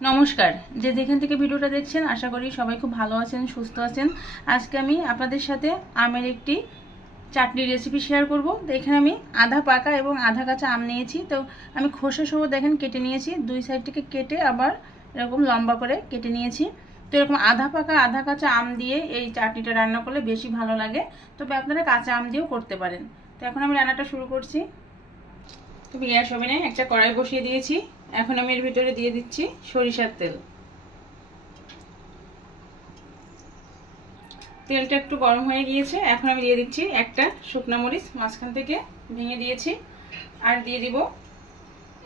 নমস্কার। যে যেখান থেকে ভিডিওটা দেখছেন, আশা করি সবাই খুব ভালো আছেন, সুস্থ আছেন। আজকে আমি আপনাদের সাথে আমের একটি চাটনি রেসিপি শেয়ার করব। তো এখানে আমি আধা পাকা এবং আধা কাঁচা আম নিয়েছি। তো আমি খোসা সহ দেখেন কেটে নিয়েছি। দুই সাইড থেকে কেটে আবার এরকম লম্বা করে কেটে নিয়েছি। তো এরকম আধা পাকা, আধা কাঁচা আম দিয়ে এই চাটনিটা রান্না করলে বেশি ভালো লাগে। তবে আপনারা কাঁচা আম দিয়েও করতে পারেন। তো এখন আমি রান্নাটা শুরু করছি। তো গ্যাস ওভেনে একটা কড়াই বসিয়ে দিয়েছি। এখন আমি এর ভিতরে দিয়ে দিচ্ছি সরিষার তেল। তেলটা একটু গরম হয়ে গিয়েছে, এখন আমি দিয়ে দিচ্ছি একটা শুকনা মরিচ মাঝখান থেকে ভেঙে দিয়েছি। আর দিয়ে দিব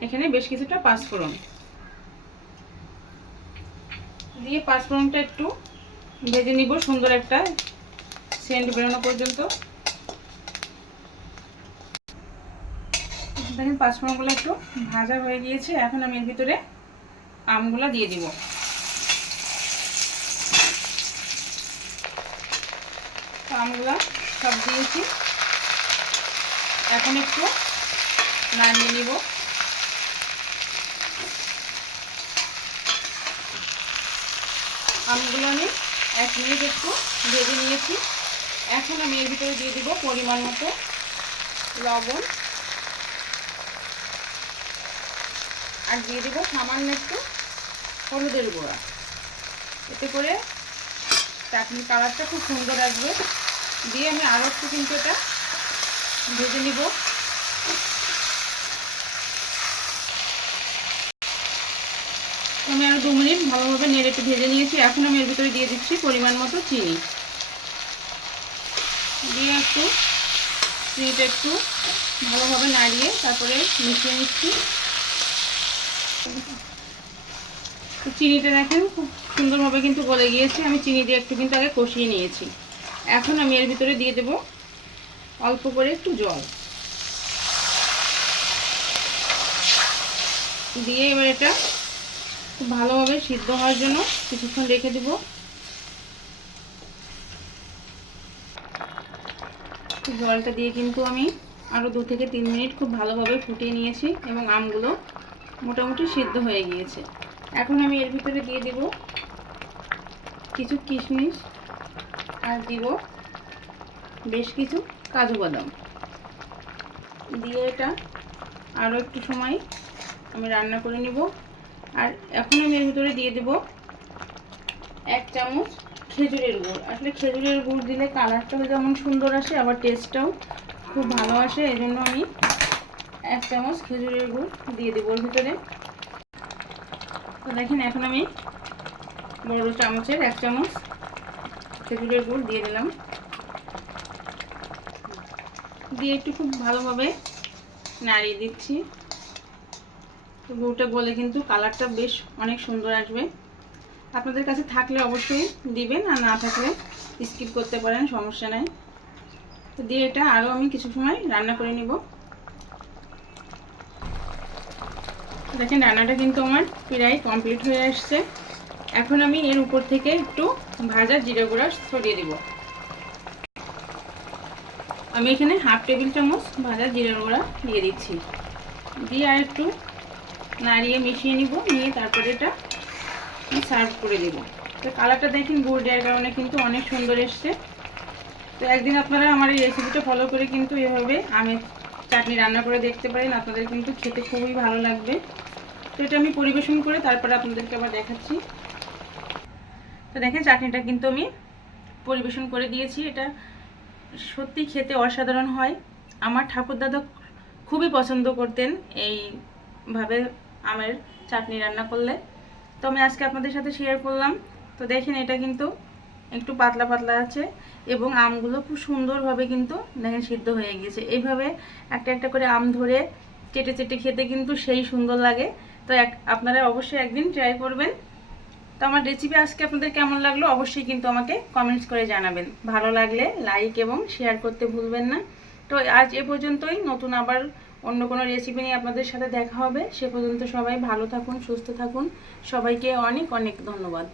এখানে বেশ কিছুটা পাঁচফোড়ন। দিয়ে পাঁচফোড়নটা একটু ভেজে নিব সুন্দর একটা সেন্ট বেরোনো পর্যন্ত। দেখেন পাঁচফোড়নগুলো একটু ভাজা হয়ে গিয়েছে, এখন আমি এর ভিতরে আমগুলো দিয়ে দিব। আমগুলো সব দিয়েছি। এখন একটু নামিয়ে নিব। আমগুলো আমি এক মিনিট একটু ভেজে নিয়েছি। এখন আমি এর ভিতরে দিয়ে দিব পরিমাণ মতো লবণ। আর দিয়ে দেবো সামান্য একটু হলুদের গুঁড়া। এতে করে চাটনির কালারটা খুব সুন্দর আসবে। দিয়ে আমি আরও একটু কিন্তু এটা ভেজে নিব। আমি আরও দু মিনিট ভালোভাবে নেড়ে একটু ভেজে নিয়েছি। এখন আমি এর ভিতরে দিয়ে দিচ্ছি পরিমাণ মতো চিনি। দিয়ে একটু চিনিটা একটু ভালোভাবে নাড়িয়ে তারপরে মিশিয়ে নিচ্ছি। চিনিটা দেখেন, খুব সুন্দরভাবে কিন্তু গলে গিয়েছে। আমি চিনি দিয়ে একটু কিন্তু আগে কষিয়ে নিয়েছি। এখন আমি এর ভিতরে দিয়ে দেব অল্প করে একটু জল। দিয়ে এবার এটা খুব ভালোভাবে সিদ্ধ হওয়ার জন্য কিছুক্ষণ রেখে দেব। জলটা দিয়ে কিন্তু আমি আরও দু থেকে তিন মিনিট খুব ভালোভাবে ফুটিয়ে নিয়েছি এবং আমগুলো মোটামুটি সিদ্ধ হয়ে গিয়েছে। এখন আমি এর ভিতরে দিয়ে দেব কিছু কিশমিশ আর দিব বেশ কিছু কাজু বাদাম। দিয়ে এটা আরও একটু সময় আমি রান্না করে নিব। আর এখন আমি এর ভিতরে দিয়ে দেব এক চামচ খেজুরের গুড়। আসলে খেজুরের গুড় দিলে কালারটাও যেমন সুন্দর আসে, আবার টেস্টটাও খুব ভালো আসে। এই জন্য আমি এক চামচ খেজুরের গুড় দিয়ে দেবো ওর ভিতরে। তো দেখেন, এখন আমি বড় চামচের এক চামচ খেজুরের গুড় দিয়ে দিলাম। দিয়ে একটু খুব ভালোভাবে নাড়িয়ে দিচ্ছি। গুড়টা গলে কিন্তু কালারটা বেশ অনেক সুন্দর আসবে। আপনাদের কাছে থাকলে অবশ্যই দিবেন, আর না থাকলে স্কিপ করতে পারেন, সমস্যা নাই। তো দিয়ে এটা আরও আমি কিছু সময় রান্না করে নিব। দেখেন, রান্নাটা কিন্তু আমার প্রায় কমপ্লিট হয়ে আসছে। এখন আমি এর উপর থেকে একটু ভাজা জিরে গুঁড়া ছড়িয়ে দিব। আমি এখানে হাফ টেবিল চামচ ভাজা জিরে গুঁড়া দিয়ে দিচ্ছি। দিয়ে আর একটু নাড়িয়ে মিশিয়ে নিব, নিয়ে তারপরে এটা সার্ভ করে দেব। তো কালারটা দেখেন গুড় দেওয়ার কারণে কিন্তু অনেক সুন্দর এসছে। তো একদিন আপনারা আমার এই রেসিপিটা ফলো করে কিন্তু এভাবে আমের চাটনি রান্না করে দেখতে পারেন, আপনাদের কিন্তু খেতে খুবই ভালো লাগবে। তো এটা আমি পরিবেশন করে তারপরে আপনাদেরকে আবার দেখাচ্ছি। তো দেখেন, চাটনিটা কিন্তু আমি পরিবেশন করে দিয়েছি। এটা সত্যি খেতে অসাধারণ হয়। আমার ঠাকুরদাদা খুবই পছন্দ করতেন এইভাবে আমের চাটনি রান্না করলে। তো আমি আজকে আপনাদের সাথে শেয়ার করলাম। তো দেখেন, এটা কিন্তু একটু পাতলা পাতলা আছে এবং আমগুলো খুব সুন্দরভাবে কিন্তু দেখেন সিদ্ধ হয়ে গিয়েছে। এইভাবে একটা একটা করে আম ধরে চেটে চেটে খেতে কিন্তু সেই সুন্দর লাগে। তো এক, আপনারা অবশ্যই একদিন ট্রাই করবেন। তো আমার রেসিপি আজকে আপনাদের কেমন লাগল অবশ্যই কিন্তু আমাকে কমেন্টস করে জানাবেন। ভালো লাগলে লাইক এবং শেয়ার করতে ভুলবেন না। তো আজ এ পর্যন্তই, নতুন আবার অন্য কোনো রেসিপি নিয়ে আপনাদের সাথে দেখা হবে। সে পর্যন্ত সবাই ভালো থাকুন, সুস্থ থাকুন। সবাইকে অনেক অনেক ধন্যবাদ।